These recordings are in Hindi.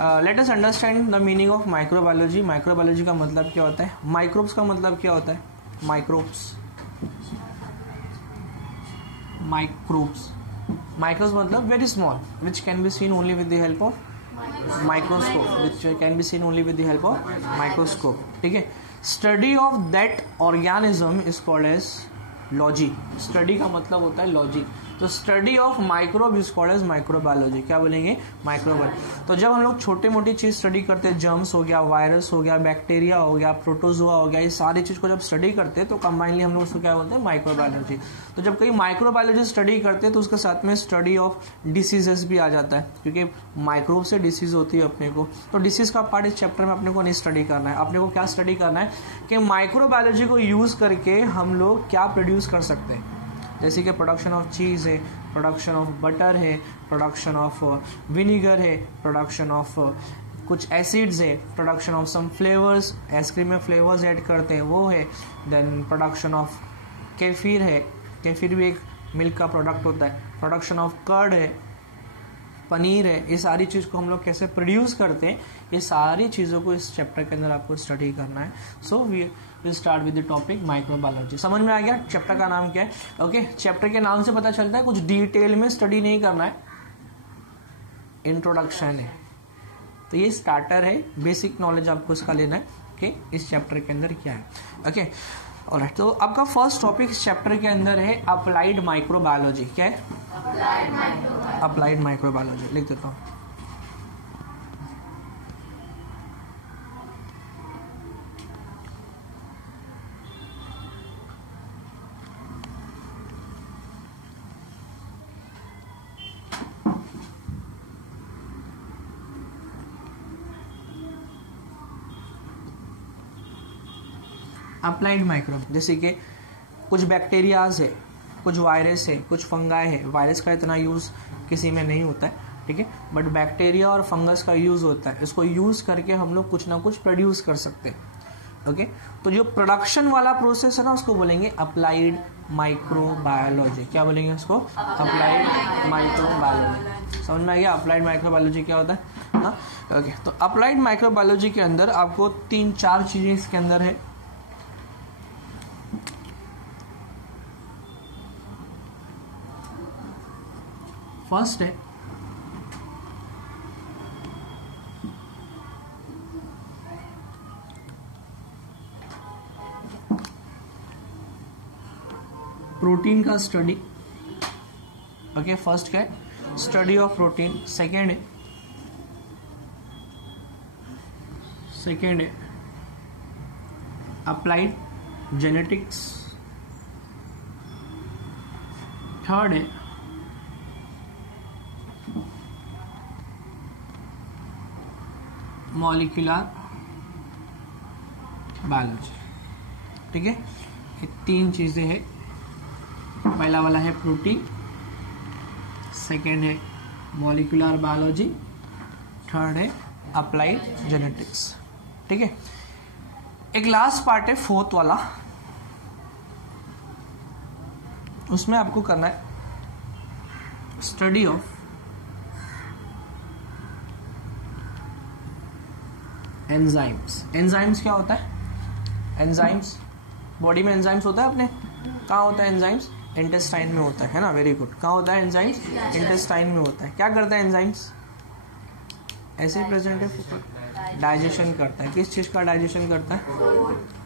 Let us understand the meaning of microbiology. Microbiology का मतलब क्या होता है? माइक्रोब्स का मतलब क्या होता है? माइक्रोब्स मतलब very small, which can be seen only with the help of microscope, which can be seen only with the help of microscope. ठीक है. Study of that organism is called as logy. Study का मतलब होता है लॉजी. तो study of microbe is called as microbiology. क्या बोलेंगे? माइक्रोबायोलॉजी. तो जब हम लोग छोटी मोटी चीज स्टडी करते हैं, जर्म्स हो गया, वायरस हो गया, बैक्टीरिया हो गया, प्रोटोजोआ हो गया, ये सारी चीज को जब स्टडी करते हैं तो कंबाइनली हम लोग उसको क्या बोलते हैं? माइक्रोबायोलॉजी. तो जब कहीं माइक्रोबायोलॉजी स्टडी करते हैं तो उसके साथ में स्टडी ऑफ डिसीजेस भी आ जाता है, क्योंकि माइक्रोब से डिसीज होती है अपने को. तो डिसीज का पार्ट इस चैप्टर में अपने को नहीं स्टडी करना है. अपने को क्या स्टडी करना है कि माइक्रोबायोलॉजी को यूज करके हम लोग क्या प्रोड्यूस कर सकते हैं. जैसे कि प्रोडक्शन ऑफ चीज है, प्रोडक्शन ऑफ बटर है, प्रोडक्शन ऑफ विनीगर है, प्रोडक्शन ऑफ कुछ एसिड्स है, production of some flavours, ice cream में फ्लेवर्स ऐड करते हैं वो है. देन प्रोडक्शन ऑफ केफिर है, केफिर भी एक मिल्क का प्रोडक्ट होता है. प्रोडक्शन ऑफ कर्ड है, पनीर है. ये सारी चीज को हम लोग कैसे प्रोड्यूस करते हैं, ये सारी चीजों को इस चैप्टर के अंदर आपको स्टडी करना है. So we start with the topic microbiology. समझ में आ गया चैप्टर का नाम क्या है? ओके. चैप्टर के नाम से पता चलता है कुछ डिटेल में स्टडी नहीं करना है, इंट्रोडक्शन है. तो ये स्टार्टर है, बेसिक नॉलेज आपको इसका लेना है कि इस चैप्टर के अंदर क्या है. ओके. ऑलराइट. तो आपका फर्स्ट टॉपिक इस चैप्टर के अंदर है अप्लाइड माइक्रोबायोलॉजी. क्या है? Applied microbiology. लिख देता हूँ. अप्लाइड माइक्रोब, जैसे कि कुछ बैक्टीरियाज है, कुछ वायरस है, कुछ फंगाई है. वायरस का इतना यूज किसी में नहीं होता है, ठीक है, बट बैक्टीरिया और फंगस का यूज होता है. इसको यूज करके हम लोग कुछ ना कुछ प्रोड्यूस कर सकते हैं. ओके. तो जो प्रोडक्शन वाला प्रोसेस है ना, उसको बोलेंगे अप्लाइड माइक्रोबायोलॉजी. क्या बोलेंगे उसको? Applied microbiology. समझ में आ गया अप्लाइड माइक्रोबायोलॉजी क्या होता है? हाँ. ओके. तो अप्लाइड माइक्रोबायोलॉजी के अंदर आपको 3-4 चीजें इसके अंदर है. फर्स्ट है प्रोटीन का स्टडी. ओके. फर्स्ट क्या है? Study of protein. सेकेंड है अप्लाइड जेनेटिक्स. थर्ड है मॉलिक्यूलर बायोलॉजी. ठीक है. ये 3 चीजें हैं. पहला वाला है प्रोटीन, सेकेंड है मॉलिक्यूलर बायोलॉजी, थर्ड है अप्लाइड जेनेटिक्स. ठीक है. एक लास्ट पार्ट है फोर्थ वाला, उसमें आपको करना है स्टडी ऑफ एंजाइम्स. एंजाइम्स क्या होता है? एंजाइम्स, बॉडी में एंजाइम्स होता है अपने. कहाँ होता है एंजाइम्स? इंटेस्टाइन में होता है ना. Very good. कहाँ होता है एंजाइम्स? इंटेस्टाइन में होता है. क्या करता है एंजाइम्स? ऐसे प्रेजेंट है, डाइजेशन करता है. किस चीज का डाइजेशन करता है?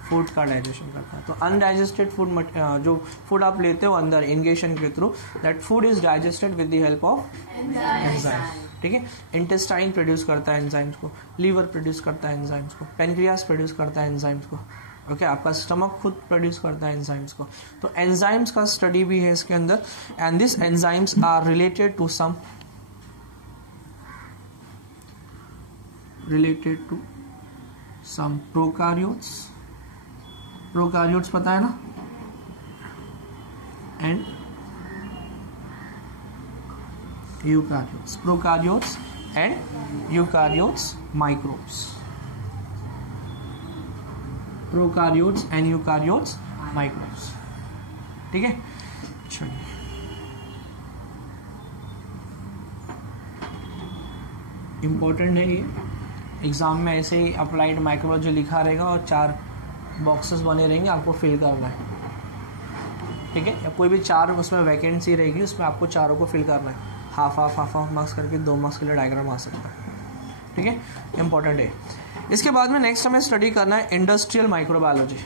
फूड का डाइजेशन करता है. तो अनडाइजेस्टेड फूड, जो फूड आप लेते हो अंदर इंगेशन के through, that food is digested with the help of enzymes. ठीक है. इंटेस्टाइन प्रोड्यूस करता है एंजाइम्स को, लीवर प्रोड्यूस करता है एंजाइम्स को, पेनक्रियास प्रोड्यूस करता है एंजाइम्स को. ओके. आपका स्टमक खुद प्रोड्यूस करता है एंजाइम्स को. तो एंजाइम्स का स्टडी भी है इसके अंदर. And this enzymes are related to some prokaryotes. Prokaryotes पता है ना? And eukaryotes. Prokaryotes and eukaryotes microbes. Prokaryotes and eukaryotes microbes. ठीक है. चलिए इम्पोर्टेंट है ये, एग्ज़ाम में ऐसे ही अप्लाइड माइक्रोबायोलॉजी लिखा रहेगा और 4 बॉक्सेस बने रहेंगे, आपको फिल करना है, ठीक है। या कोई भी 4 उसमें वैकेंसी रहेगी, उसमें आपको चारों को फिल करना है, हाफ मार्क्स करके 2 मार्क्स के लिए डायग्राम आ सकता है, ठीक है, इंपॉर्टेंट है। इसके बाद में नेक्स्ट हमें स्टडी करना है इंडस्ट्रियल माइक्रोबायोलॉजी।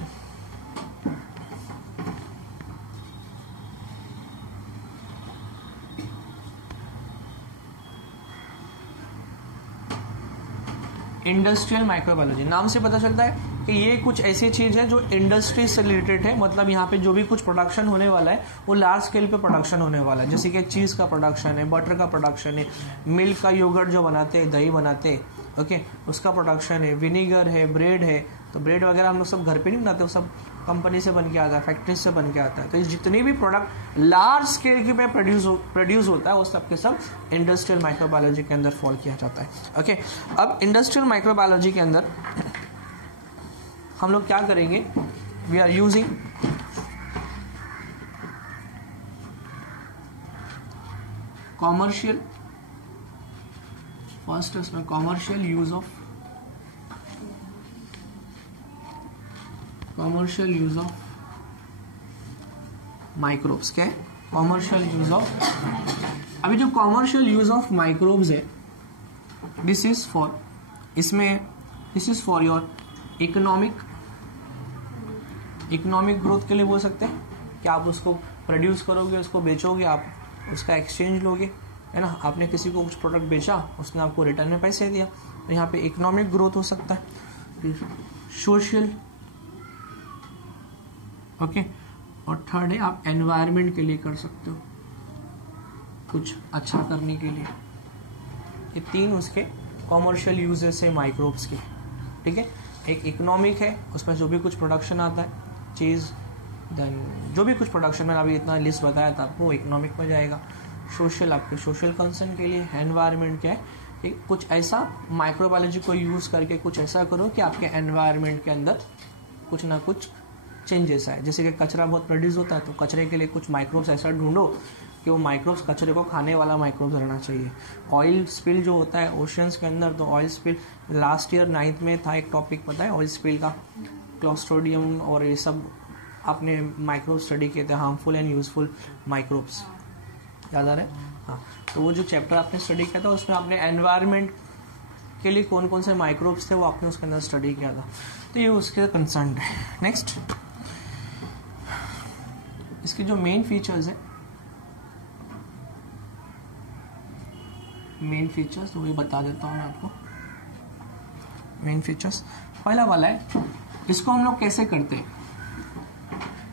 इंडस्ट्रियल माइक्रोबायोलॉजी नाम से पता चलता है कि ये कुछ ऐसी चीज है जो इंडस्ट्री से रिलेटेड है, मतलब यहाँ पे जो भी कुछ प्रोडक्शन होने वाला है वो लार्ज स्केल पे प्रोडक्शन होने वाला है, जैसे कि चीज का प्रोडक्शन है, बटर का प्रोडक्शन है, मिल्क का योगर्ट जो बनाते हैं, दही बनाते हैं, ओके, उसका प्रोडक्शन है, विनीगर है, ब्रेड है। तो ब्रेड वगैरह हम लोग सब घर पे नहीं बनाते, वो सब कंपनी से बन के आता है, फैक्ट्री से बन के आता है। तो जितनी भी प्रोडक्ट लार्ज स्केल की पे प्रोड्यूस होता है वो सब के सब इंडस्ट्रियल माइक्रोबायोलॉजी के अंदर फॉल किया जाता है, ओके। अब इंडस्ट्रियल माइक्रोबायोलॉजी के अंदर हम लोग क्या करेंगे, we are using commercial, first इसमें कॉमर्शियल यूज ऑफ माइक्रोब्स। क्या है कॉमर्शियल यूज ऑफ, अभी जो कॉमर्शियल यूज ऑफ माइक्रोब्स है, this is for your economic growth के लिए बोल सकते हैं कि आप उसको प्रोड्यूस करोगे, उसको बेचोगे, आप उसका एक्सचेंज लोगे, है ना। आपने किसी को कुछ प्रोडक्ट बेचा, उसने आपको रिटर्न में पैसे दिया, तो यहाँ पे इकोनॉमिक ग्रोथ हो सकता है। सोशल, ओके, और थर्ड है आप एनवायरनमेंट के लिए कर सकते हो, कुछ अच्छा करने के लिए। ये 3 उसके कॉमर्शियल यूजेस है माइक्रोब्स के, ठीक है। एक इकोनॉमिक है, उसमें जो भी कुछ प्रोडक्शन आता है, चीज़, देन जो भी कुछ प्रोडक्शन, मैंने अभी इतना लिस्ट बताया था आपको, इकोनॉमिक में जाएगा। सोशल आपके सोशल कंसर्न के लिए, एनवायरनमेंट क्या है कि कुछ ऐसा माइक्रोबायोलॉजी को यूज़ करके कुछ ऐसा करो कि आपके एनवायरनमेंट के अंदर कुछ ना कुछ चेंजेस आए। जैसे कि कचरा बहुत प्रोड्यूस होता है, तो कचरे के लिए कुछ माइक्रोब्स ऐसा ढूंढो कि वो माइक्रोब्स कचरे को खाने वाला माइक्रोब्स रहना चाहिए। ऑयल स्पिल जो होता है ओशियंस के अंदर, तो oil spill last year 9th में था एक टॉपिक, पता है ऑयल स्पिल का, क्लोस्ट्रोडियम और ये सब आपने माइक्रोब स्टडी किए थे, हार्मफुल एंड यूजफुल माइक्रोब्स, याद आ रहा है? हाँ, तो वो जो चैप्टर आपने स्टडी किया था उसमें आपने एनवायरनमेंट के लिए कौन कौन से माइक्रोब्स थे वो आपने उसके अंदर स्टडी किया था, तो ये उसके कंसर्न है। नेक्स्ट, इसके जो मेन फीचर्स है, मेन फीचर्स तो वही बता देता हूँ मैं आपको। मेन फीचर्स पहला वाला है, इसको हम लोग कैसे करते हैं,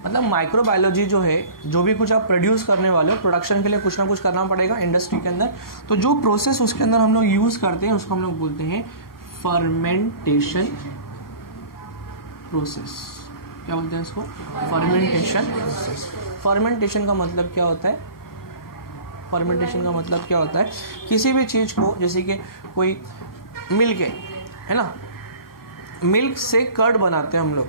मतलब माइक्रोबायोलॉजी जो है, जो भी कुछ आप प्रोड्यूस करने वाले हो, प्रोडक्शन के लिए कुछ ना कुछ करना पड़ेगा इंडस्ट्री के अंदर, तो जो प्रोसेस उसके अंदर हम लोग यूज करते हैं उसको हम लोग बोलते हैं फर्मेंटेशन प्रोसेस। क्या बोलते हैं इसको? फर्मेंटेशन। फर्मेंटेशन का मतलब क्या होता है? फर्मेंटेशन का मतलब क्या होता है, किसी भी चीज को, जैसे कि कोई मिल्क है ना, मिल्क से कर्ड बनाते हैं हम लोग,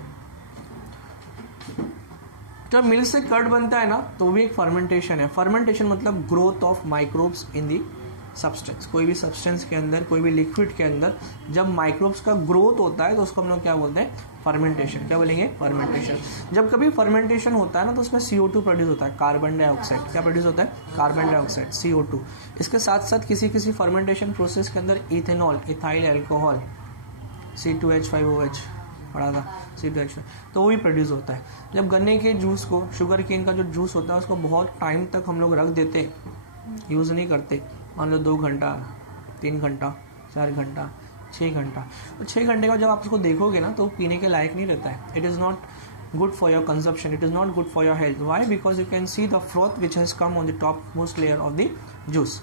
जब मिल्क से कर्ड बनता है ना तो भी एक फर्मेंटेशन है। फर्मेंटेशन मतलब growth of microbes in the substance. कोई भी सब्सटेंस के अंदर, कोई भी लिक्विड के अंदर जब माइक्रोब्स का ग्रोथ होता है तो उसको हम लोग क्या बोलते हैं? फर्मेंटेशन। क्या बोलेंगे? फर्मेंटेशन। जब कभी फर्मेंटेशन होता है ना तो उसमें CO2 प्रोड्यूस होता है, कार्बन डाइऑक्साइड। क्या प्रोड्यूस होता है? Carbon dioxide, CO2। इसके साथ साथ किसी किसी फर्मेंटेशन प्रोसेस के अंदर इथेनॉल, इथाइल अल्कोहल, C2H5OH पड़ा था, C2H5, तो वो भी प्रोड्यूस होता है। जब गन्ने के जूस को, शुगर केन का जो जूस होता है उसको बहुत टाइम तक हम लोग रख देते, यूज़ नहीं करते, मान लो 2 घंटा, 3 घंटा, 4 घंटा, 6 घंटा, तो 6 घंटे का जब आप उसको देखोगे ना तो पीने के लायक नहीं रहता है। It is not good for your consumption, it is not good for your health. Why? Because you can see the froth which has come on the top most layer of the juice.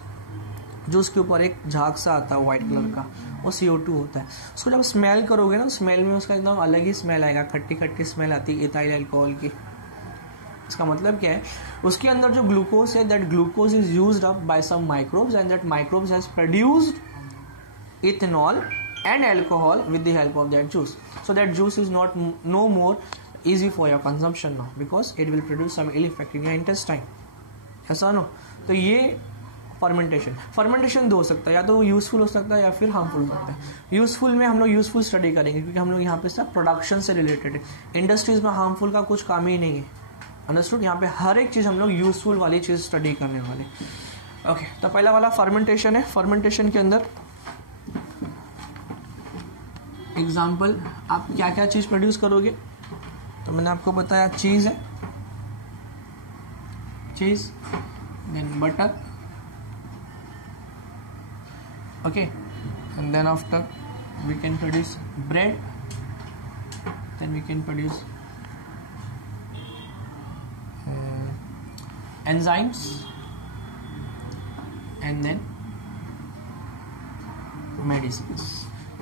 Juice के ऊपर एक झाग सा आता है व्हाइट कलर का, वो CO2 होता है। उसको जब स्मेल करोगे ना, स्मेल में उसका एकदम अलग ही स्मेल आएगा, खट्टी खट्टी स्मेल आती है इथाइल अल्कोहल की। इसका मतलब क्या है? उसके अंदर जो ग्लूकोज है, that glucose is used up by some microbes and that microbes has produced ethanol and alcohol with the help of that juice. So that juice is no more easy for your consumption now because it will produce some ill effect in your intestine. ऐसा नो, तो ये फर्मेंटेशन। फर्मेंटेशन दो हो सकता है, या तो वो यूजफुल हो सकता है या फिर हार्मफुल हो सकता है। यूजफुल में हम लोग यूजफुल स्टडी करेंगे क्योंकि हम लोग यहाँ पे सब प्रोडक्शन से रिलेटेड है। इंडस्ट्रीज में हार्मफुल का कुछ काम ही नहीं है, अंडरस्टूड। यहाँ पे हर एक चीज़ हम लोग यूजफुल वाली चीज़ स्टडी करने वाले। ओके, तो पहला वाला फर्मेंटेशन है। फर्मेंटेशन के अंदर एग्जाम्पल आप क्या क्या चीज़ प्रोड्यूस करोगे, तो मैंने आपको बताया चीज़ है, cheese, then butter, okay, and then after we can produce bread, then we can produce enzymes, and then medicines।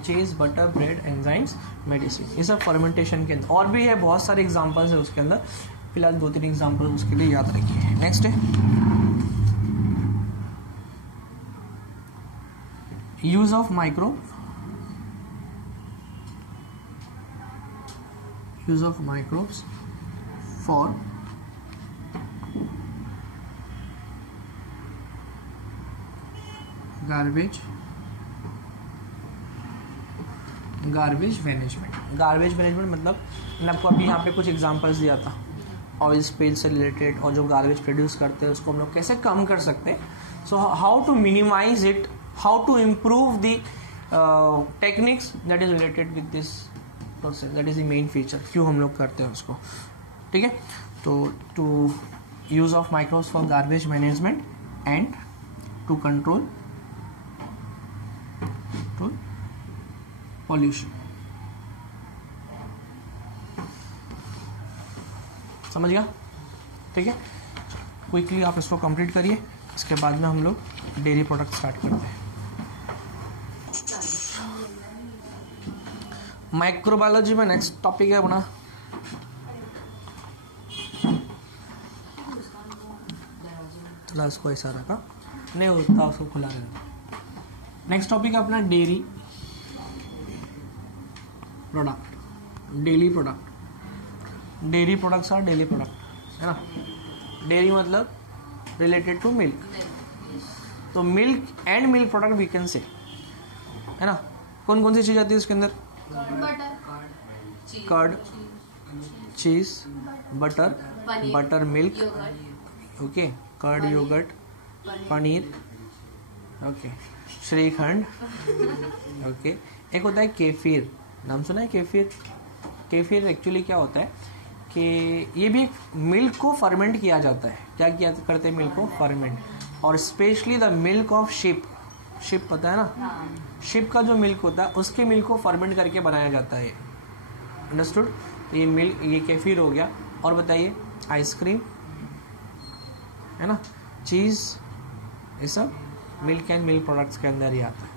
चीज, बटर, ब्रेड, एंजाइम्स, मेडिसिन, ये सब फर्मेंटेशन के अंदर। और भी है बहुत सारे एग्जांपल्स है उसके अंदर, फिलहाल 2-3 एग्जांपल उसके लिए याद रखिए। नेक्स्ट है use of microbes for garbage management. Garbage management मतलब मैंने आपको अभी यहाँ पे कुछ एग्जांपल्स दिया था ऑयल स्पिल से रिलेटेड, और जो गार्बेज प्रोड्यूस करते हैं उसको हम लोग कैसे कम कर सकते हैं। So how to minimise it, how to improve the techniques that is related with this process, that is the main feature, क्यों हम लोग करते हैं उसको, ठीक है। तो to use of microbes for garbage management and to control pollution। समझ गया, ठीक है। क्विकली आप इसको कंप्लीट करिए, इसके बाद में हम लोग डेयरी प्रोडक्ट स्टार्ट करते हैं। माइक्रोबायोलॉजी में नेक्स्ट टॉपिक है अपना क्लास को ऐसा रखा नहीं होता, उसको खुला रहेगा। नेक्स्ट टॉपिक है अपना dairy product, daily product. Dairy products are daily product, है ना। डेयरी मतलब रिलेटेड टू मिल्क, तो milk and milk product we can say, है ना। कौन कौन सी चीज आती है उसके अंदर? Curd, cheese, butter, butter milk, okay, curd, yoghurt, paneer, okay, shrikhand, okay. एक होता है केफिर, नाम सुना है केफिर? केफिर एक्चुअली क्या होता है कि ये भी मिल्क को फर्मेंट किया जाता है। क्या किया करते हैं? मिल्क को फर्मेंट, और specially the milk of ship. Ship पता है ना, शिप का जो मिल्क होता है उसके मिल्क को फर्मेंट करके बनाया जाता है, अंडरस्टूड। तो ये मिल्क, ये केफिर हो गया। और बताइए आइसक्रीम, है ना, चीज, ये सब मिल्क एंड मिल्क प्रोडक्ट्स के अंदर ही आता है।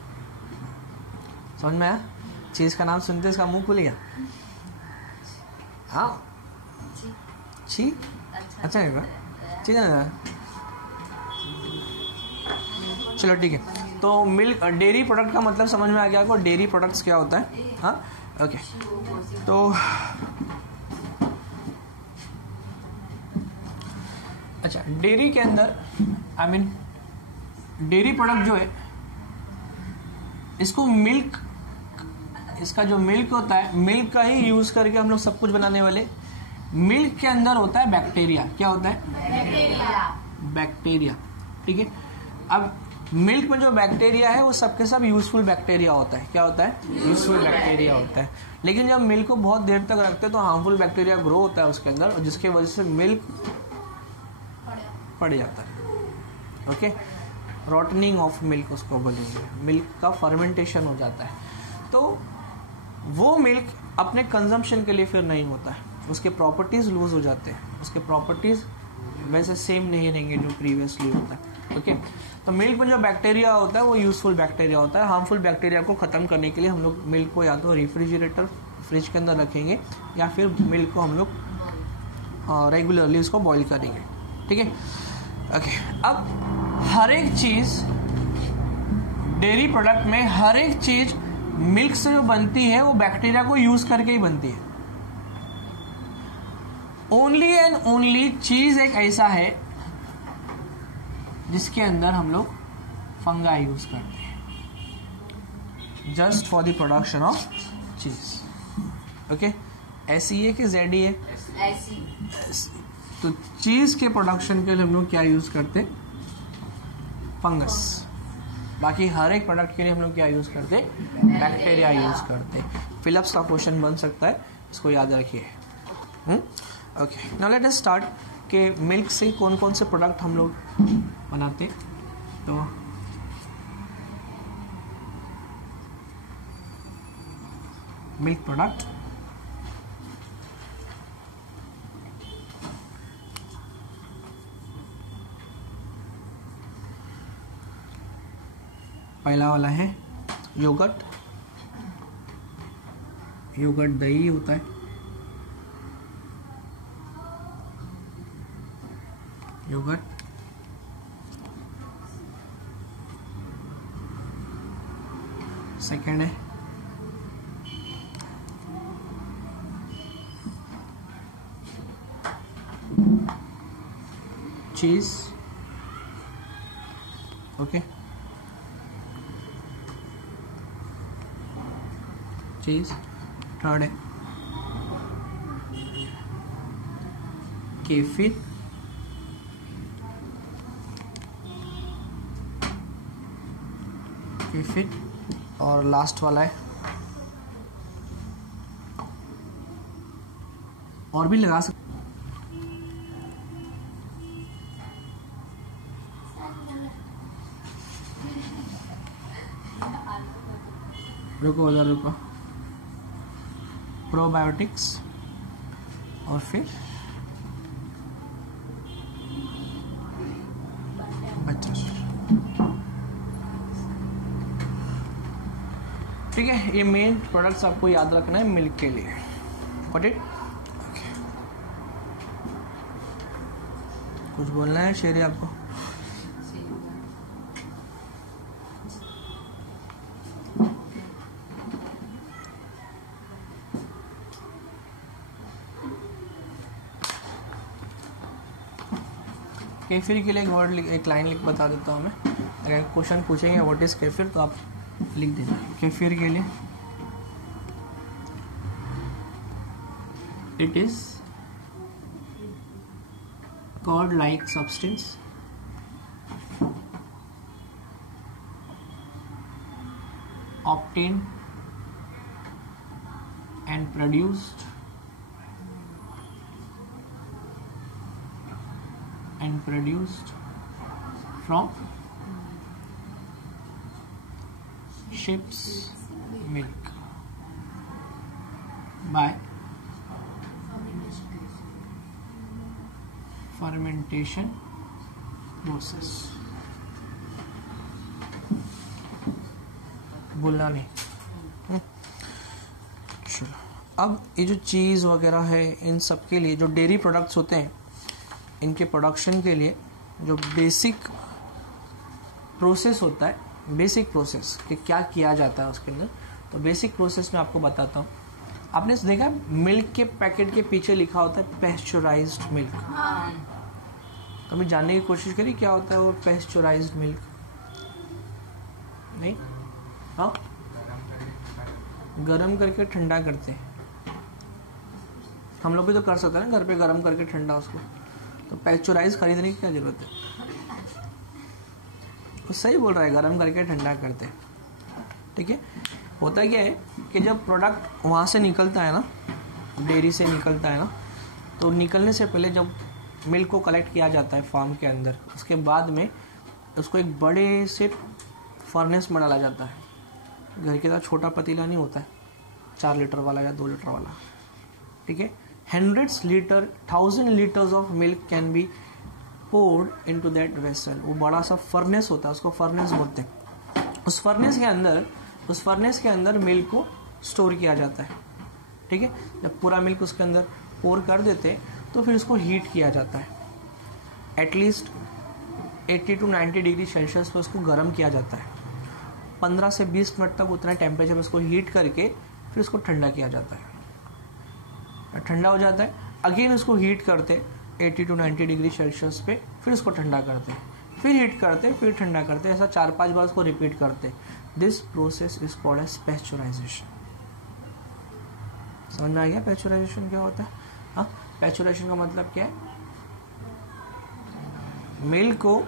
समझ में आया? चीज का नाम सुनते इसका मुंह खुल गया। हाँ, ची, अच्छा है, चीज है। चलो ठीक है, तो मिल्क डेयरी प्रोडक्ट का मतलब समझ में आ गया आपको, डेयरी प्रोडक्ट्स क्या होता है। हाँ, ओके। तो अच्छा, डेयरी के अंदर डेयरी प्रोडक्ट जो है, इसको मिल्क, इसका जो मिल्क होता है, मिल्क का ही यूज करके हम लोग सब कुछ बनाने वाले। मिल्क के अंदर होता है बैक्टीरिया। क्या होता है? बैक्टीरिया, ठीक है। अब मिल्क में जो बैक्टीरिया है वो सबके सब यूजफुल बैक्टीरिया होता है। क्या होता है? यूजफुल बैक्टीरिया होता है। लेकिन जब मिल्क को बहुत देर तक रखते हैं तो हार्मफुल बैक्टीरिया ग्रो होता है उसके अंदर, और जिसके वजह से मिल्क पड़ जाता है, ओके। रॉटनिंग ऑफ मिल्क उसको बोलेंगे, मिल्क का फर्मेंटेशन हो जाता है। तो वो मिल्क अपने कंजम्पशन के लिए फिर नहीं होता है, उसके प्रॉपर्टीज लूज हो जाते हैं, उसके प्रॉपर्टीज वैसे सेम नहीं रहेंगे जो प्रीवियसली होता है, ओके। तो मिल्क में जो बैक्टीरिया होता है वो यूजफुल बैक्टीरिया होता है। हार्मफुल बैक्टीरिया को खत्म करने के लिए हम लोग मिल्क को या तो रेफ्रिजरेटर, फ्रिज के अंदर रखेंगे, या फिर मिल्क को हम लोग रेगुलरली उसको बॉईल करेंगे, ठीक है, ओके। अब हर एक चीज डेयरी प्रोडक्ट में, हर एक चीज मिल्क से जो बनती है वो बैक्टीरिया को यूज करके ही बनती है। ओनली एंड ओनली चीज एक ऐसा है जिसके अंदर हम लोग फंगाई यूज करते हैं just for the production of चीज. ओके, SEA कि ZEA? तो चीज के प्रोडक्शन के लिए हम लोग क्या यूज करते? फंगस. बाकी हर एक प्रोडक्ट के लिए हम लोग क्या यूज करते? बैक्टीरिया यूज करते. फिलिप्स का क्वेश्चन बन सकता है, इसको याद रखिए. Okay, now let us start के मिल्क से कौन कौन से प्रोडक्ट हम लोग बनाते. तो मिल्क प्रोडक्ट, पहला वाला है योगर्ट. योगर्ट दही होता है. योगर्ट. सेकेंड है चीज. ओके, चीज. थर्ड है केफिर. केफिर. और लास्ट वाला है, और भी लगा सकते. रुको उधर रुको. प्रोबायोटिक्स और फिर बटर. ठीक है, ये मेन प्रोडक्ट्स आपको याद रखना है मिल्क के लिए. Got it? कुछ बोलना है शेरी आपको? केफिर के लिए एक वर्ड, एक लाइन लिख बता देता हूँ मैं. अगर क्वेश्चन पूछेंगे व्हाट इज केफिर तो आप लिख देना. केफिर के लिए it is curd like substance obtained and produced from ship's milk by fermentation process. बोलना नहीं. चलो, अब ये जो चीज़ वगैरह है इन सब के लिए जो डेयरी प्रोडक्ट्स होते हैं, इनके प्रोडक्शन के लिए जो बेसिक प्रोसेस होता है, बेसिक प्रोसेस कि क्या किया जाता है उसके अंदर, तो बेसिक प्रोसेस में आपको बताता हूँ. आपने देखा मिल्क के पैकेट के पीछे लिखा होता है पैस्चराइज्ड मिल्क. कभी जानने की कोशिश करी क्या होता है वो पैस्चराइज्ड मिल्क? नहीं. हाँ, गरम करके ठंडा करते हैं. हम लोग भी तो कर सकते हैं ना घर पे, गरम करके ठंडा उसको. तो पैस्चराइज खरीदने की क्या जरूरत है? तो सही बोल रहा है, गरम करके ठंडा करते हैं. ठीक है. होता क्या है कि जब प्रोडक्ट वहाँ से निकलता है ना, डेयरी से निकलता है ना, तो निकलने से पहले जब मिल्क को कलेक्ट किया जाता है फार्म के अंदर, उसके बाद में उसको एक बड़े से फर्नेस में डाला जाता है. घर के साथ छोटा पतीला नहीं होता है 4 लीटर वाला या 2 लीटर वाला. ठीक है. 100 litre 1000 litres of milk can be poured into that vessel. वो बड़ा सा फर्नेस होता है, उसको फर्नेस बोलते हैं. उस फर्नेस के अंदर मिल्क को स्टोर किया जाता है. ठीक है. जब पूरा मिल्क उसके अंदर पोर कर देते तो फिर उसको हीट किया जाता है. एटलीस्ट 80 to 90 डिग्री सेल्सियस पर उसको गर्म किया जाता है. 15 से 20 मिनट तक उतना टेम्परेचर पर उसको हीट करके फिर उसको ठंडा किया जाता है. ठंडा हो जाता है, अगेन उसको हीट करते 80 to 90 डिग्री सेल्सियस पे, फिर उसको ठंडा करते हैं. फिर हीट करते, फिर ठंडा करते, ऐसा 4-5 बार उसको रिपीट करते. This process is called as pasteurisation. समझ में आ गया पैस्चराइजेशन क्या होता है? हाँ, पैस्चराइजेशन का मतलब क्या है? मिल्क को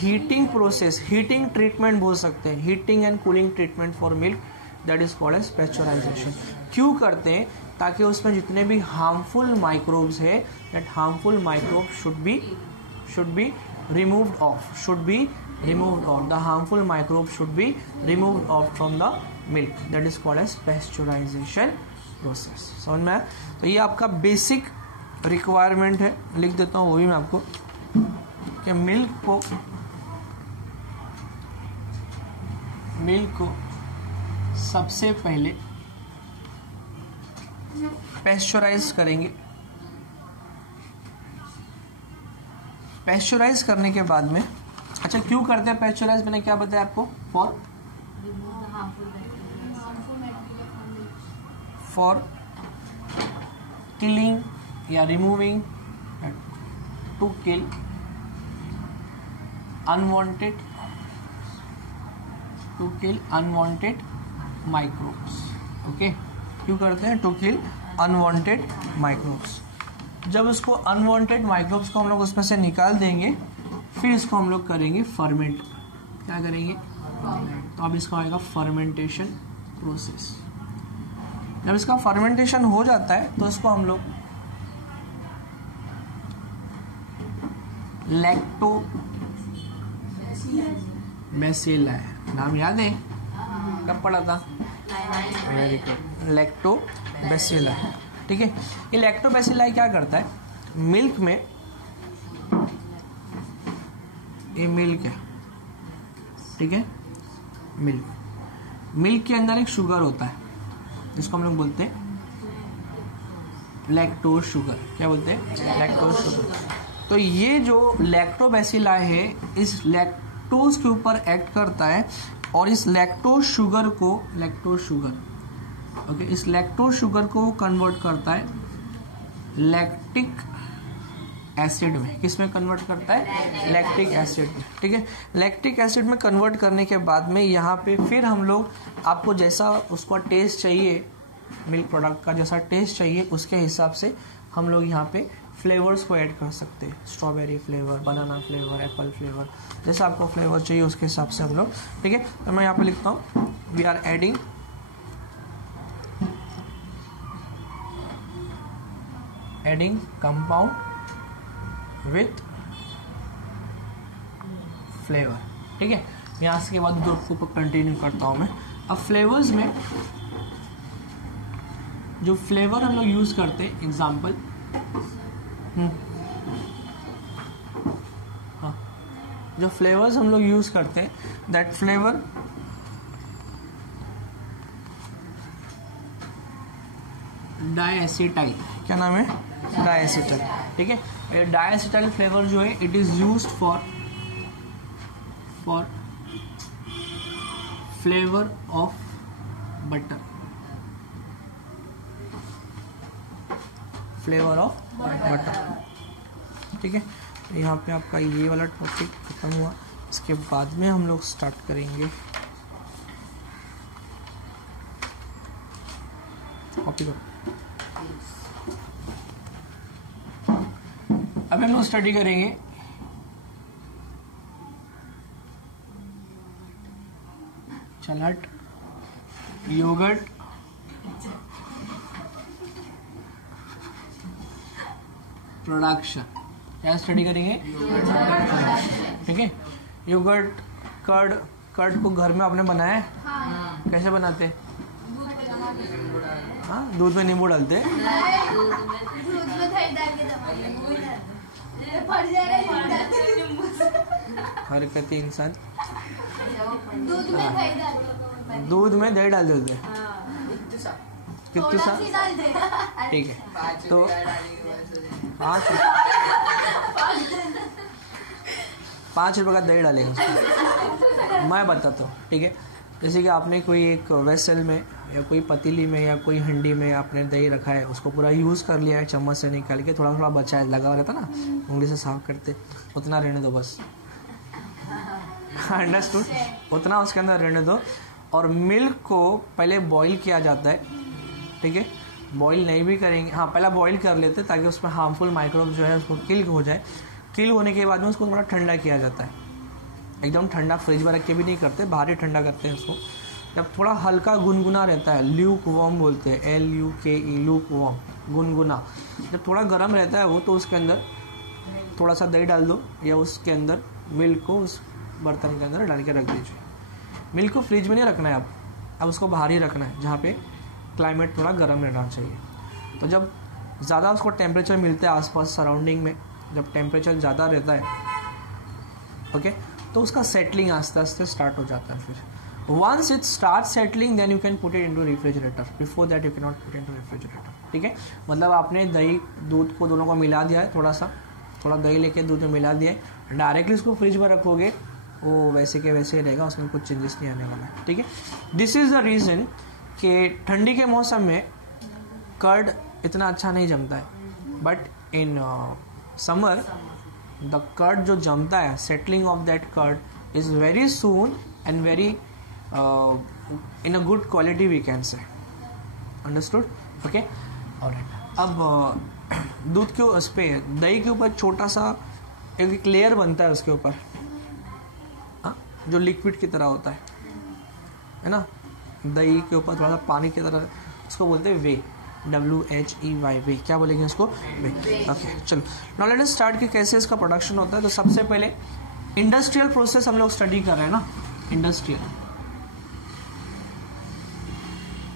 हीटिंग प्रोसेस, हीटिंग ट्रीटमेंट बोल सकते हैं, heating and cooling treatment for milk, that is called as pasteurisation. क्यों करते हैं? ताकि उसमें जितने भी हार्मफुल माइक्रोब्स है, that harmful microbe should be removed off, the harmful microbe should be removed off from the milk, that is called as pasteurization process. समझ में आया? तो ये आपका बेसिक रिक्वायरमेंट है, लिख देता हूँ वो भी मैं आपको, कि मिल्क को सबसे पहले पैस्चराइज करेंगे. पैस्चराइज करने के बाद में, अच्छा क्यों करते हैं पैस्चराइज, मैंने क्या बताया आपको? फॉर किलिंग या removing, to kill unwanted microbes. Okay, क्यों करते हैं? To kill unwanted microbes. जब उसको अनवांटेड माइक्रोब्स को हम लोग उसमें से निकाल देंगे, फिर इसको हम लोग करेंगे फर्मेंट. क्या करेंगे? तो अब इसका आएगा फर्मेंटेशन प्रोसेस. जब इसका फर्मेंटेशन हो जाता है तो इसको हम लोग लैक्टोबैसिलाई, नाम याद है? कब पढ़ा था? Very good, lactobacilli. ठीक है, ये लैक्टोबैसिलाई क्या करता है? मिल्क में, ये मिल्क है, ठीक है, मिल्क के अंदर एक शुगर होता है जिसको हम लोग बोलते हैं लैक्टोज शुगर. क्या बोलते हैं? Lactose sugar. तो ये जो लैक्टोबैसिलाई है, इस लैक्टोज के ऊपर एक्ट करता है और इस लैक्टोज शुगर ओके, इस लैक्टोज शुगर को कन्वर्ट करता है लैक्टिक एसिड में. किस में कन्वर्ट करता है? लैक्टिक एसिड में. ठीक है, लैक्टिक एसिड में कन्वर्ट करने के बाद में यहाँ पे फिर हम लोग, आपको जैसा उसका टेस्ट चाहिए, मिल्क प्रोडक्ट का जैसा टेस्ट चाहिए, उसके हिसाब से हम लोग यहाँ पे फ्लेवर्स को ऐड कर सकते हैं. Strawberry flavour, banana flavour, Apple flavour, जैसा आपको फ्लेवर चाहिए उसके हिसाब से हम लोग. ठीक है, तो मैं यहाँ पे लिखता हूँ, we are adding compound with flavour. ठीक है, यहाँ से के बाद ग्रुप को कंटिन्यू करता हूँ मैं. अब फ्लेवर्स में जो फ्लेवर हम लोग यूज करते हैं, एग्जाम्पल, हाँ, जो फ्लेवर्स हम लोग यूज करते हैं, दैट फ्लेवर डायएसिटाइल. क्या नाम है? डायएसिटाइल. ठीक है, ये डायएसिटाइल फ्लेवर जो है, it is used for flavour of butter. Flavour of butter. ठीक है, यहाँ पे आपका ये वाला टॉपिक खत्म हुआ. इसके बाद में हम लोग स्टार्ट करेंगे कॉपी करो. अब हम लोग स्टडी करेंगे चलहट, योगर्ट, प्रोडक्शन. क्या स्टडी करेंगे? ठीक है, योगर्ट, कर्ड को घर में आपने बनाया है? कैसे बनाते? हाँ, दूध में नींबू डालते. हरकती इंसान दूध में दही डाल देते. कितनी सा? ठीक है, तो 5 रुपए का दही डालेगा उसमें. मैं बताता हूँ. ठीक है, जैसे कि आपने कोई एक वेसल में या कोई पतीली में या कोई हंडी में आपने दही रखा है, उसको पूरा यूज़ कर लिया है, चम्मच से निकाल के थोड़ा थोड़ा बचा है, लगा रहता ना, उंगली से साफ करते, उतना रहने दो बस. अंडरस्टूड, उतना उसके अंदर रहने दो। और मिल्क को पहले बॉईल किया जाता है, ठीक है, बॉईल नहीं भी करेंगे, हाँ पहला बॉईल कर लेते हैं ताकि उसमें हार्मफुल माइक्रोब जो है उसको किल हो जाए। किल होने के बाद में उसको थोड़ा ठंडा किया जाता है, एकदम ठंडा फ्रिज में रख के भी नहीं करते, बाहर ही ठंडा करते हैं उसको। जब थोड़ा हल्का गुनगुना रहता है, ल्यूक वॉर्म बोलते हैं, LUKE, लूक वॉर्म, गुनगुना, जब थोड़ा गर्म रहता है वो, तो उसके अंदर थोड़ा सा दही डाल दो या उसके अंदर मिल्क को उस बर्तन के अंदर डाल के रख दीजिए। मिल्क को फ्रिज में नहीं रखना है, अब उसको बाहर ही रखना है जहाँ पे क्लाइमेट थोड़ा गर्म रहना चाहिए। तो जब ज़्यादा उसको टेम्परेचर मिलता है आसपास सराउंडिंग में, जब टेम्परेचर ज़्यादा रहता है, ओके, तो उसका सेटलिंग आस्ते आस्ते स्टार्ट हो जाता है। फिर once it start settling then you can put it into refrigerator, before that you can not put into refrigerator, ठीक है। मतलब आपने दही दूध को दोनों को मिला दिया है, थोड़ा दही लेके दूध में मिला दिया है, डायरेक्टली उसको फ्रिज में रखोगे वो वैसे के वैसे ही रहेगा, उसमें कुछ चेंजेस नहीं आने वाला है, ठीक है। दिस इज़ द रीज़न कि ठंडी के मौसम में कर्ड इतना अच्छा नहीं जमता है, but in summer the curd जो जमता है, settling of that curd is very soon and very in a good quality we can say, understood, okay. Alright, अब दूध के उस पर दही के ऊपर छोटा सा एक लेयर बनता है उसके ऊपर, जो लिक्विड की तरह होता है ना, दही के ऊपर थोड़ा सा पानी की तरह, उसको बोलते हैं वे, WHEY, वे, क्या बोलेंगे उसको, वे, ओके। चलो नाउ लेट अस स्टार्ट कि कैसे इसका प्रोडक्शन होता है। तो सबसे पहले इंडस्ट्रियल प्रोसेस हम लोग स्टडी कर रहे हैं ना, इंडस्ट्रियल।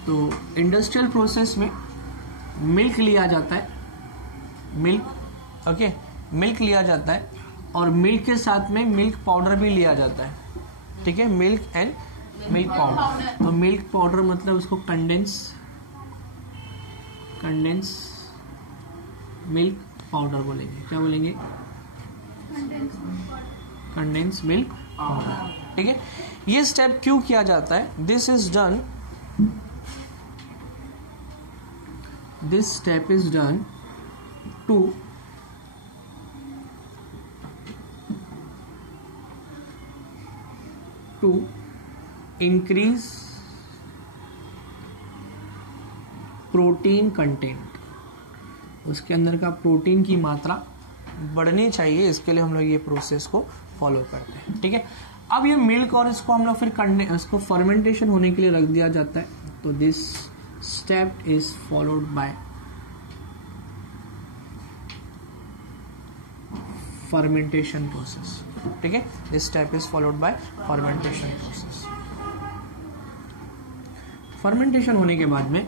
तो इंडस्ट्रियल प्रोसेस में मिल्क लिया जाता है, मिल्क, ओके, मिल्क लिया जाता है और मिल्क के साथ में मिल्क पाउडर भी लिया जाता है, ठीक है, मिल्क एंड मिल्क पाउडर। तो मिल्क पाउडर मतलब उसको कंडेंस मिल्क पाउडर बोलेंगे, क्या बोलेंगे, कंडेंस मिल्क पाउडर, ठीक है। ये स्टेप क्यों किया जाता है? This step is done to increase protein content, उसके अंदर का प्रोटीन की मात्रा बढ़नी चाहिए, इसके लिए हम लोग ये प्रोसेस को फॉलो करते हैं, ठीक है। अब ये मिल्क और इसको हम लोग फिर इसको फर्मेंटेशन होने के लिए रख दिया जाता है। तो this step is followed by fermentation process, ठीक है। This step is followed by fermentation process. Fermentation होने के बाद में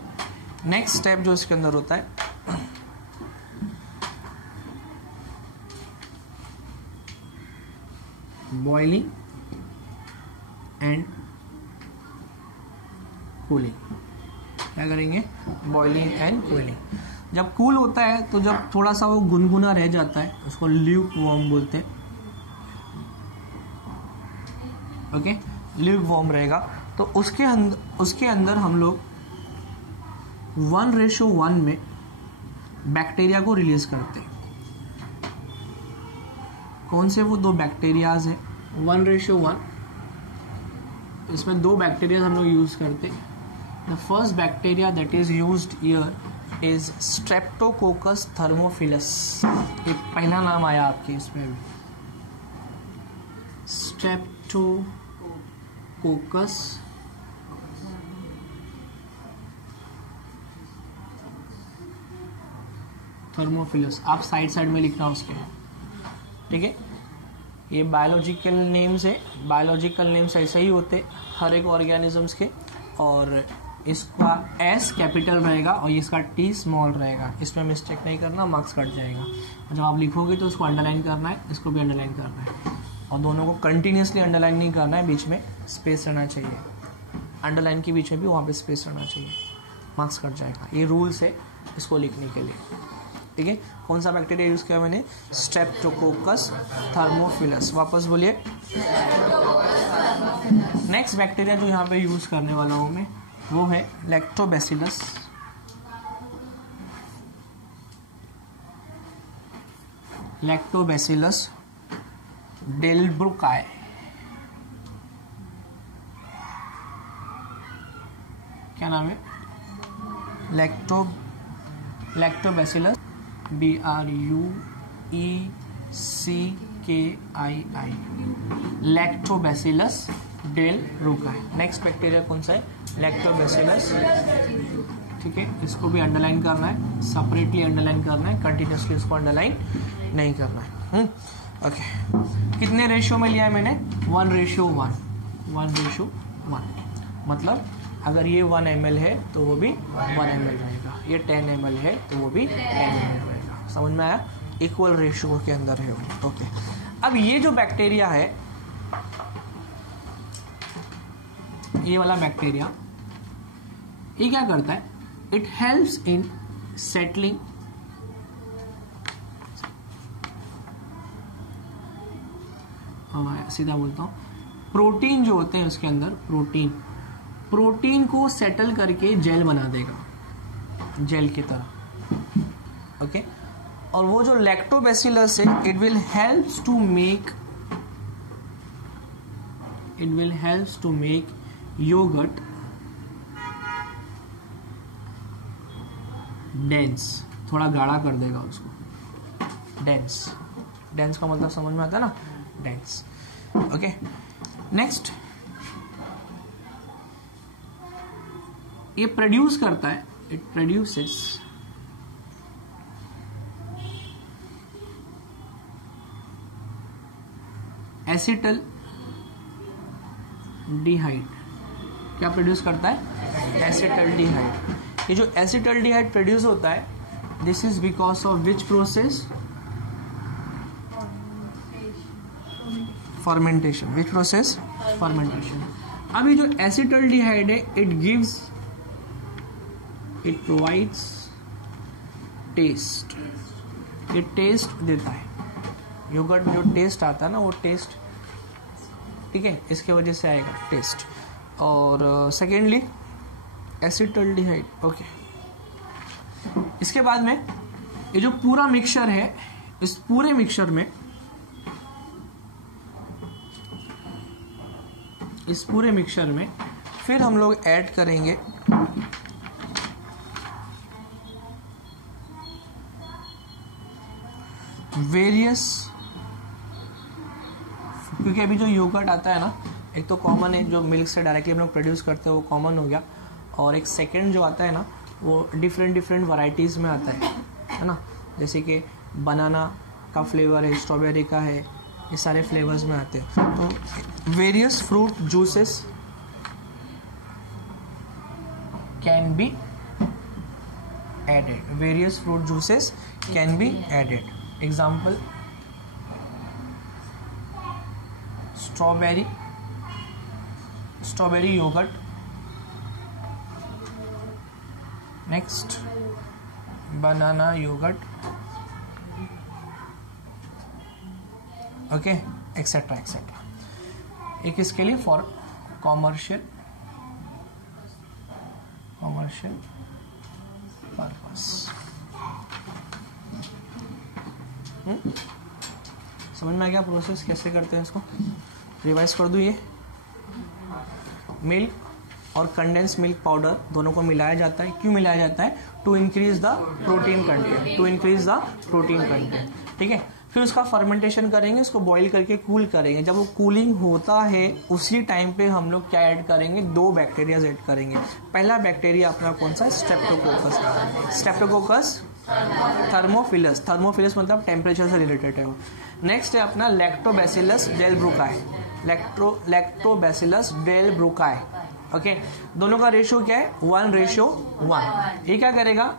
नेक्स्ट स्टेप जो इसके अंदर होता है, बॉइलिंग एंड कूलिंग। क्या करेंगे? Boiling and cooling. जब कूल होता है तो जब थोड़ा सा वो गुनगुना रह जाता है, उसको ल्यूक वार्म बोलते हैं, ओके, ल्यूक वार्म रहेगा। तो उसके अंदर हम लोग 1:1 में बैक्टीरिया को रिलीज करते हैं। कौन से वो दो बैक्टीरियाज हैं? 1:1, इसमें दो बैक्टीरिया हम लोग यूज करते हैं। The first bacteria that is used here is Streptococcus thermophilus. एक पहला नाम आया आपके इसमें भी, स्ट्रेप्टोकोकस थर्मोफिलस। आप साइड में लिखना उसके, ठीक है। ये बायोलॉजिकल नेम्स है, बायोलॉजिकल नेम्स ऐसे ही होते हर एक ऑर्गेनिजम्स के, और इसका S कैपिटल रहेगा और इसका T स्मॉल रहेगा। इसमें मिस्टेक नहीं करना, मार्क्स कट जाएगा। जब आप लिखोगे तो उसको अंडरलाइन करना है, इसको भी अंडरलाइन करना है, और दोनों को कंटिन्यूसली अंडरलाइन नहीं करना है, बीच में स्पेस रहना चाहिए। अंडरलाइन के बीच में भी वहाँ पे स्पेस रहना चाहिए, मार्क्स कट जाएगा। ये रूल्स है इसको लिखने के लिए, ठीक है। कौन सा बैक्टीरिया यूज किया मैंने? Streptococcus thermophilus. वापस बोलिए। नेक्स्ट बैक्टीरिया जो यहाँ पे यूज करने वाला हूँ मैं, वो है लैक्टोबैसिलस। लैक्टोबैसिलस डेल्ब्रुकाई। क्या नाम है, Lactobacillus, BRUECKII, Lactobacillus delbrueckii. Next bacteria कौन सा है, लैक्टोबैसिलस। ठीक है, इसको भी अंडरलाइन करना है, सेपरेटली अंडरलाइन करना है, कंटिन्यूसली इसको अंडरलाइन नहीं करना है। ओके, कितने रेशियो में लिया है मैंने, 1:1, 1:1। मतलब अगर ये 1 ml है तो वो भी 1 ml रहेगा, ये 10 ml है तो वो भी 10 ml रहेगा। समझ में आया, इक्वल रेशियो के अंदर है वो। ओके, अब ये जो बैक्टीरिया है, ये वाला बैक्टीरिया, ये क्या करता है, इट हेल्प्स इन सेटलिंग सीधा बोलता हूँ, प्रोटीन जो होते हैं उसके अंदर, प्रोटीन को सेटल करके जेल बना देगा, जेल की तरह। ओके, और वो जो लैक्टोबैसिलस है, it will helps to make yoghurt dense, थोड़ा गाढ़ा कर देगा उसको, डेंस का मतलब समझ में आता है ना, डेंस। ओके, नेक्स्ट, ये प्रोड्यूस करता है, इट प्रोड्यूसेस एसिटल्डिहाइड। क्या प्रोड्यूस करता है, एसिटल्डिहाइड। ये जो एसिटल्डिहाइड प्रोड्यूस होता है, this is because of which process, fermentation. Which process, fermentation. अभी जो एसिटल्डिहाइड है, इट प्रोवाइड्स टेस्ट, ये टेस्ट देता है, योगर्ट जो टेस्ट आता है ना, वो टेस्ट, ठीक है, इसके वजह से आएगा टेस्ट। और सेकेंडली एसिटल्डिहाइड। ओके, इसके बाद में ये जो पूरा मिक्सचर है, इस पूरे मिक्सचर में, फिर हम लोग ऐड करेंगे वेरियस, क्योंकि अभी जो योगर्ट आता है ना, एक तो कॉमन है जो मिल्क से डायरेक्टली हम लोग प्रोड्यूस करते हैं, वो कॉमन हो गया, और एक सेकंड जो आता है ना, वो डिफरेंट वैरायटीज़ में आता है ना, जैसे कि बनाना का फ्लेवर है, स्ट्रॉबेरी का है, ये सारे फ्लेवर्स में आते हैं। तो various fruit juices can be added, example strawberry yoghurt, next banana yoghurt, okay, etcetera. एक इसके लिए फॉर कॉमर्शियल पर्पस। समझ में आ गया प्रोसेस कैसे करते हैं, इसको रिवाइज कर दूं। ये मिल्क और कंडेंस मिल्क पाउडर दोनों को मिलाया जाता है। क्यों मिलाया जाता है? To increase the protein content, ठीक है। फिर उसका फर्मेंटेशन करेंगे, उसको बॉईल करके कूल करेंगे। जब वो कूलिंग होता है उसी टाइम पे हम लोग क्या ऐड करेंगे, 2 बैक्टीरिया ऐड करेंगे। पहला बैक्टीरिया अपना कौन सा है? स्ट्रेप्टोकोकस थर्मोफिलस मतलब टेम्परेचर से रिलेटेड है वो। नेक्स्ट है अपना लैक्टोबैसिलस डेल ब्रुकाई, ओके। दोनों का रेशियो क्या है? 1:1। ये क्या करेगा?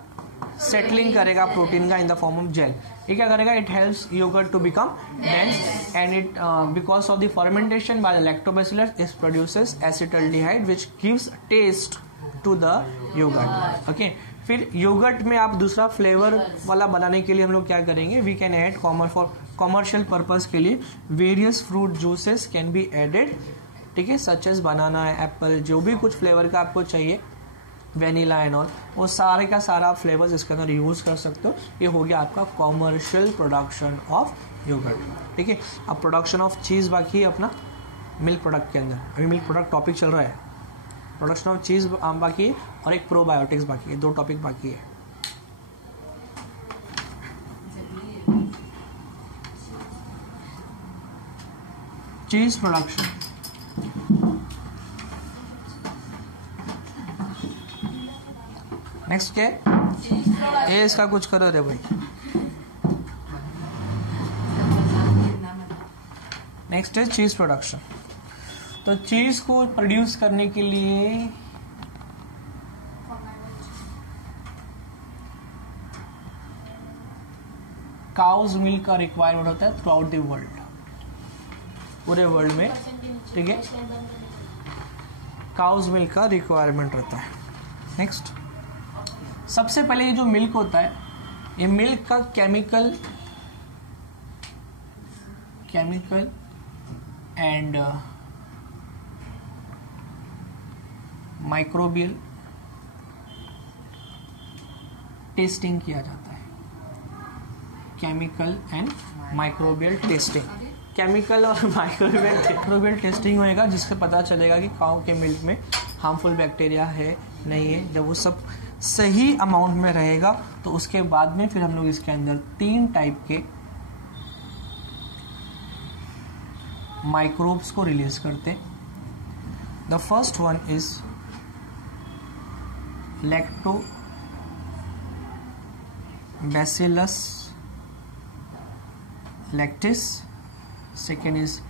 सेटलिंग करेगा प्रोटीन का in the form of gel. ये क्या करेगा? It helps yoghurt to become dense and it because of the fermentation by the lactobacillus it produces acetaldehyde which gives taste to the yoghurt, okay. फिर योगर्ट में आप दूसरा फ्लेवर वाला बनाने के लिए हम लोग क्या करेंगे? We can add for commercial purpose के लिए various fruit juices can be added, ठीक है, सच एज बनाना, एप्पल, जो भी कुछ फ्लेवर का आपको चाहिए, वेनिला एंड ऑल, वो सारे का सारा फ्लेवर्स इसके अंदर यूज कर सकते हो। ये हो गया आपका कॉमर्शियल प्रोडक्शन ऑफ योगर्ट, ठीक है। अब प्रोडक्शन ऑफ चीज बाकी है अपना मिल्क प्रोडक्ट के अंदर। अभी मिल्क प्रोडक्ट टॉपिक चल रहा है, प्रोडक्शन ऑफ चीज बाकी है और एक प्रोबायोटिक्स बाकी है, 2 टॉपिक बाकी है. चीज प्रोडक्शन. नेक्स्ट क्या है? ये इसका कुछ करो रे भाई. नेक्स्ट है चीज प्रोडक्शन. तो चीज को प्रोड्यूस करने के लिए काउज मिल्क का रिक्वायरमेंट होता है थ्रू आउट द वर्ल्ड, पूरे वर्ल्ड में. ठीक है, काउज मिल्क का रिक्वायरमेंट रहता है. नेक्स्ट, सबसे पहले ये जो मिल्क होता है, ये मिल्क का केमिकल एंड माइक्रोबियल टेस्टिंग किया जाता है. Chemical and microbial testing. Chemical और माइक्रोबियल टेस्टिंग होएगा जिससे पता चलेगा कि काऊ के मिल्क में हार्मफुल बैक्टीरिया है नहीं है. जब वो सब सही अमाउंट में रहेगा तो उसके बाद में फिर हम लोग इसके अंदर 3 टाइप के माइक्रोब्स को रिलीज करते. The first one is Lactobacillus lactis. Second is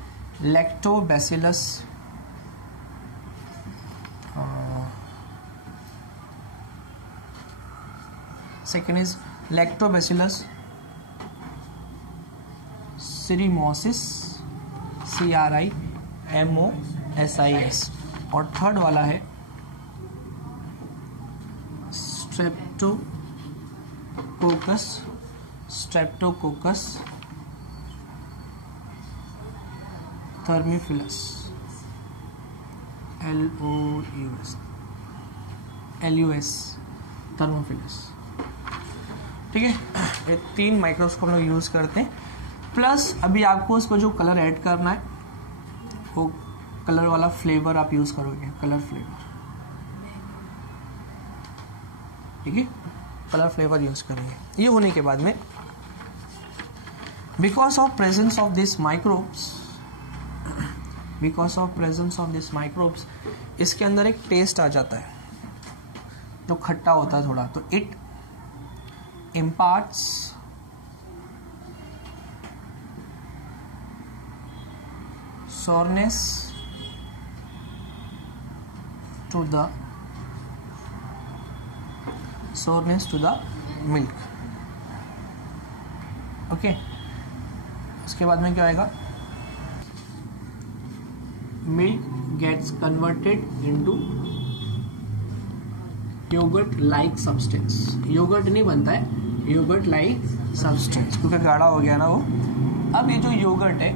Lactobacillus cremoris CRIMOSIS. और थर्ड वाला है स्ट्रेप्टोकोकस थर्मिफिलस LUS थर्मोफिलस. ठीक है, ये 3 माइक्रोस्कोप हम लोग यूज करते हैं. प्लस अभी आपको उसको जो कलर ऐड करना है वो कलर वाला फ्लेवर आप यूज करोगे, कलर फ्लेवर. ठीक है, कलर फ्लेवर यूज करेंगे. ये होने के बाद में because of presence of this microbes इसके अंदर एक टेस्ट आ जाता है जो खट्टा होता है थोड़ा. तो it imparts sourness to the milk. Okay, उसके बाद में क्या आएगा? Milk gets converted into yoghurt like substance. Yoghurt नहीं बनता है, योगर्ट लाइक सब्सटेंस, क्योंकि गाढ़ा हो गया ना वो. अब ये जो योगर्ट है,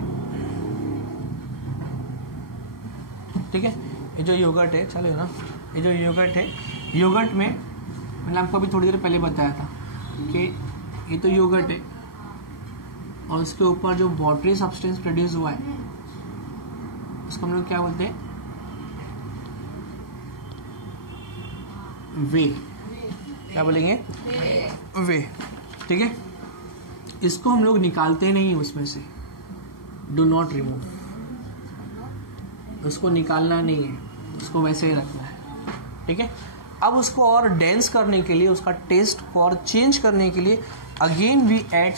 ठीक है, ये जो योगर्ट है, चलो ना, ये जो योगर्ट है, योगर्ट में मैंने आपको अभी थोड़ी देर पहले बताया था कि ये तो योगर्ट है और उसके ऊपर जो वॉटरी सब्सटेंस प्रोड्यूस हुआ है उसको हम लोग क्या बोलते हैं? वे. क्या बोलेंगे? वे. ठीक है, इसको हम लोग निकालते नहीं उसमें से. Do not remove. उसको निकालना नहीं है, उसको वैसे ही रखना है. ठीक है, अब उसको और डेंस करने के लिए, उसका टेस्ट को और चेंज करने के लिए अगेन वी ऐड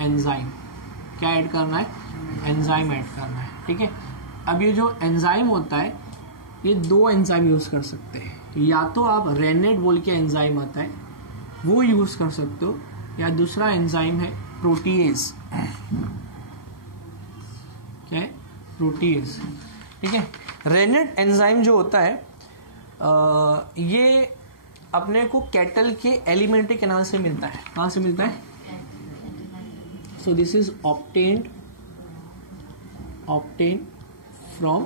एंजाइम. क्या ऐड करना है? एंजाइम ऐड करना है. ठीक है, अब ये जो एंजाइम होता है, ये 2 एंजाइम यूज कर सकते हैं. या तो आप रेनेट बोल के एंजाइम आता है वो यूज कर सकते हो, या दूसरा एंजाइम है प्रोटीएज. क्या है? प्रोटीएज. ठीक है, रेनेट एंजाइम जो होता है ये अपने को कैटल के एलिमेंट्री कैनाल से मिलता है. कहाँ से मिलता है? So this is obtained from,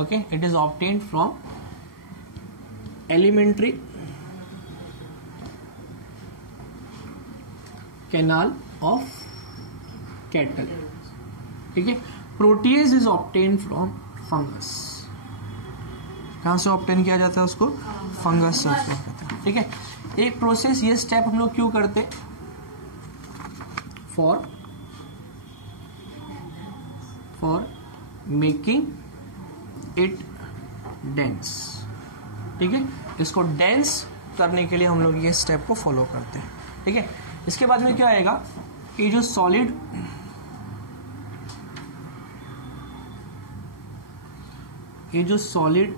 okay, it is obtained from elementary canal of cattle. ठीक है, protease is obtain from fungus. कहाँ से ऑब्टेन किया जाता है उसको? फंगस से ऑब्टेन करते हैं. ठीक है, एक प्रोसेस, ये स्टेप हम लोग क्यों करते? For making it dense. ठीक है, इसको डेंस करने के लिए हम लोग ये स्टेप को फॉलो करते हैं. ठीक है, इसके बाद में क्या आएगा? ये जो सॉलिड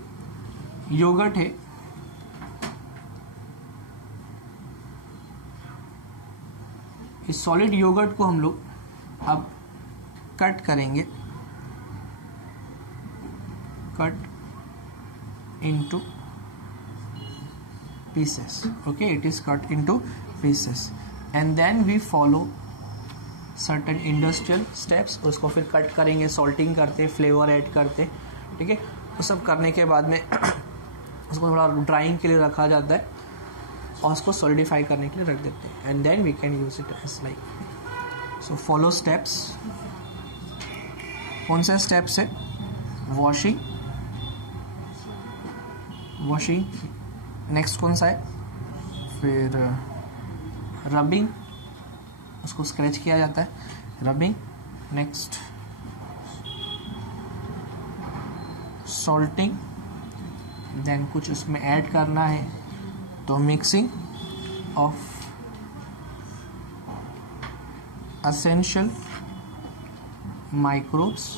योगर्ट है, इस सॉलिड योगर्ट को हम लोग अब कट करेंगे, cut into pieces. Okay, it is cut into pieces and then we follow certain industrial steps. उसको फिर कट करेंगे, सॉल्टिंग करते, फ्लेवर ऐड करते. ठीक है, वो सब करने के बाद में उसको थोड़ा ड्राइंग के लिए रखा जाता है और उसको सॉलिडिफाई करने के लिए रख देते हैं and then we can use it as like. So follow steps. कौन सा स्टेप्स है? वॉशिंग, नेक्स्ट कौन सा है? फिर रबिंग, उसको स्क्रैच किया जाता है, रबिंग. नेक्स्ट सॉल्टिंग, देन कुछ उसमें ऐड करना है तो mixing of essential microbes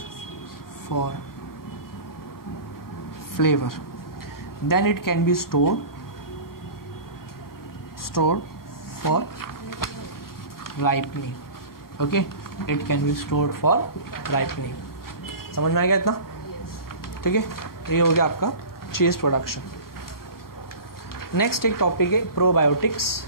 for flavour. Then it can be stored for ripening. Okay, it can be stored for ripening. समझ में आ गया इतना? ठीक है, ये हो गया आपका चीज प्रोडक्शन. नेक्स्ट एक टॉपिक है प्रोबायोटिक्स.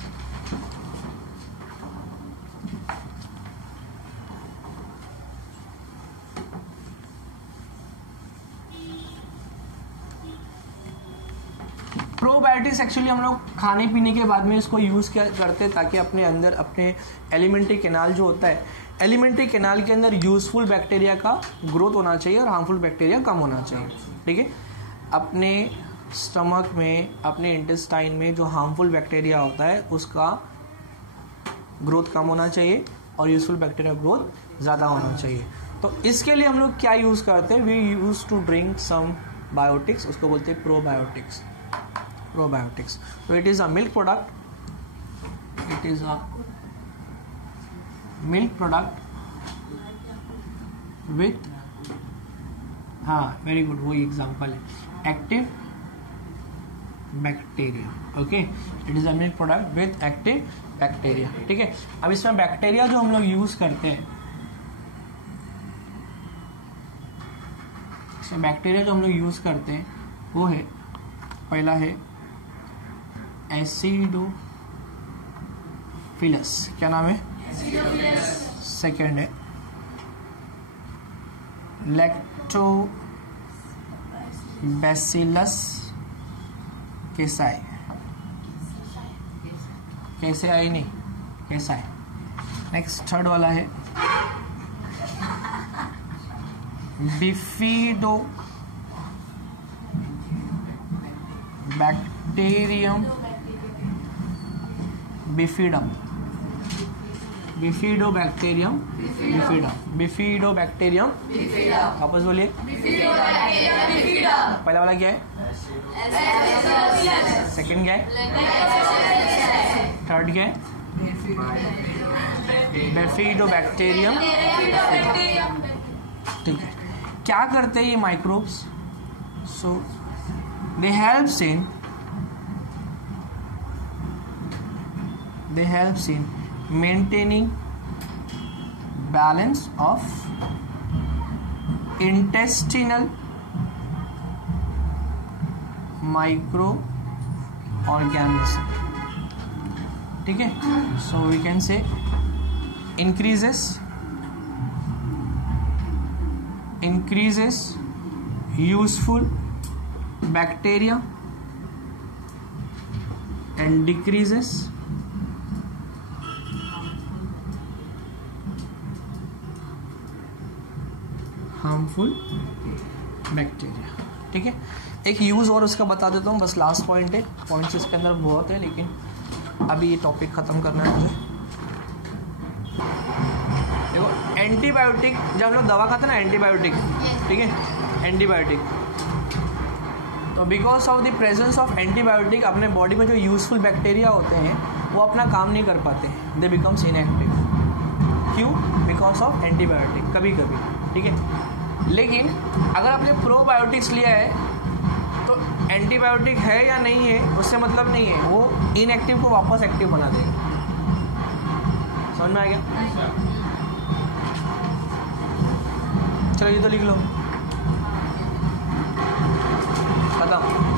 प्रोबायोटिक्स एक्चुअली हम लोग खाने पीने के बाद में इसको यूज़ करते हैं ताकि अपने अंदर अपने एलिमेंट्री कैनाल जो होता है, एलिमेंट्री कैनाल के अंदर यूजफुल बैक्टीरिया का ग्रोथ होना चाहिए और हार्मफुल बैक्टीरिया कम होना चाहिए. ठीक है, अपने स्टमक में, अपने इंटेस्टाइन में जो हार्मफुल बैक्टीरिया होता है उसका ग्रोथ कम होना चाहिए और यूजफुल बैक्टीरिया ग्रोथ ज़्यादा होना चाहिए. तो इसके लिए हम लोग क्या यूज़ करते हैं? We use to drink some biotics, उसको बोलते हैं probiotics. Probiotics. So it is a milk product. It is a milk product with very good, वही एग्जाम्पल है, active bacteria. Okay, it is a milk product with active bacteria. ठीक है, अब इसमें बैक्टीरिया जो हम लोग यूज करते हैं, इसमें बैक्टीरिया जो हम लोग यूज करते हैं वो है, पहला है एसिडोफिलस. क्या नाम है? सेकेंड है लैक्टोबैसिलस केसाई. कैसे आई नहीं, कैसा है. नेक्स्ट थर्ड वाला है bifido bacterium bifidum. Bifidobacterium Bifidobacterium. वापस बोलिए. पहला वाला क्या है? सेकंड क्या है? थर्ड क्या है? बिफिडोबैक्टीरियम. ठीक है, क्या करते हैं ये microbes? So they helps in maintaining balance of intestinal microorganism. ठीक है, so we can say increases useful bacteria and decreases harmful bacteria. ठीक है, एक यूज़ और उसका बता देता हूँ, बस लास्ट पॉइंट है, पॉइंट्स इसके अंदर बहुत है लेकिन अभी ये टॉपिक ख़त्म करना है मुझे। देखो एंटीबायोटिक, जब हम लोग दवा खाते हैं ना एंटीबायोटिक, ठीक है, एंटीबायोटिक, तो because of the presence of antibiotic अपने बॉडी में जो यूजफुल बैक्टीरिया होते हैं वो अपना काम नहीं कर पाते, दे बिकम्स इनएक्टिव। क्यों? बिकॉज ऑफ एंटीबायोटिक कभी कभी, ठीक है। लेकिन अगर आपने प्रोबायोटिक्स लिया है तो एंटीबायोटिक है या नहीं है उससे मतलब नहीं है, वो इनएक्टिव को वापस एक्टिव बना देगा। समझ में आ गया? चलो ये तो लिख लो, खत्म।